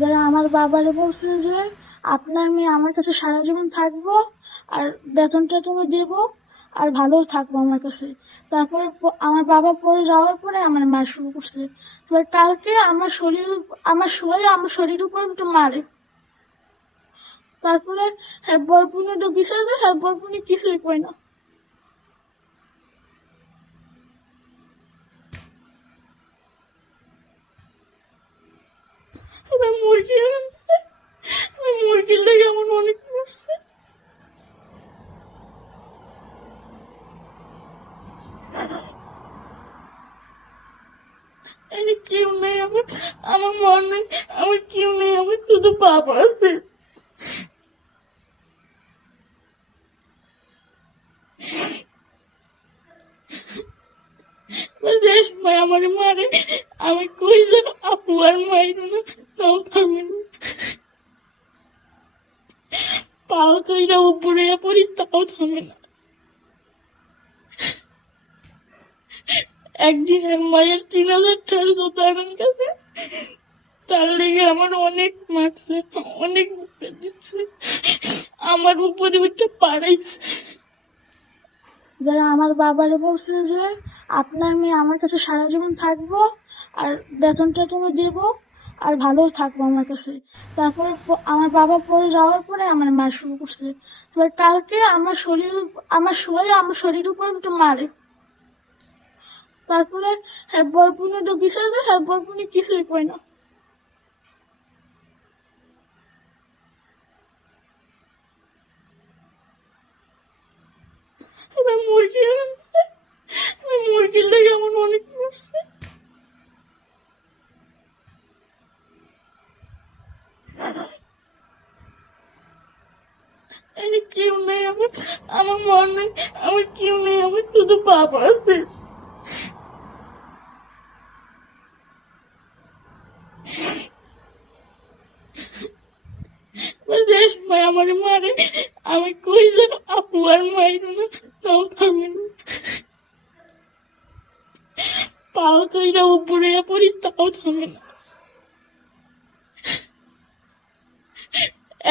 যারা আমার বাবারে বলছে যে আপনার মেয়ে আমার কাছে সারা জীবন থাকবো আর বেতন টেতনও দেবো আর ভালো থাকবো আমার কাছে। তারপরে আমার বাবা পরে যাওয়ার পরে আমার মা শুরু করছে। এবার কালকে আমার শরীরের উপর একটু মারে। তারপরে হ্যাঁ বরপুনে তো বিষয় যে হ্যাঁ বরপুনে কিছুই কই না। এবার মুরগি আনছে, মুরগির লেগে আমার অনেক করছে। কেউ নেই আমার মন নেই, আমার কেউ নেই, আমার শুধু বাবা আছে। যে সময় আমার মারে আমি কই যে আপু আর মাইর না, তাও থামে না। পাও কইরা উপরে পড়ি তাও থামে না। একদিন মায়ের ৩,০০০ টাকা জোতা আমার কাছে, তার লেগে আমার অনেক মারছে, অনেক বুকে দিচ্ছে, আমার উপরে উঠে পাড়াইছে। যারা আমার বাবারে বলছে যে আপনার মেয়ে আমার কাছে সারা জীবন থাকবো আর বেতন টেতনও দেবো আর ভালো থাকবো আমার কাছে। তারপরে আমার বাবা পরে যাওয়ার পরে আমার মা শুরু করছে। এবার কালকে আমার শরীরের উপর একটু মারে। তারপরে হ্যাঁ বরপুনে তো বিষয় যে হ্যাঁ বরপুনে কিছুই কই না। এবার মুরগি আনছে, মুরগির লেগে আমার অনেক করছে। কেউ নেই আমার মন নেই, আমার কেউ নেই, আমার শুধু বাবা আছে। যে সময় আমার মারে আমি কই যে আপু আর মাইর না, তাও থামে না। পাও কইরা উপরে পড়ি তাও থামে না।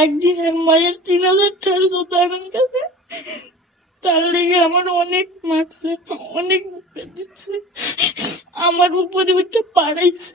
একদিন মায়ের ৩,০০০ টাকা জোতা আমার কাছে, তার লেগে আমার অনেক মারছে, অনেক বুকে দিচ্ছে, আমার উপরে উঠে পাড়াইছে।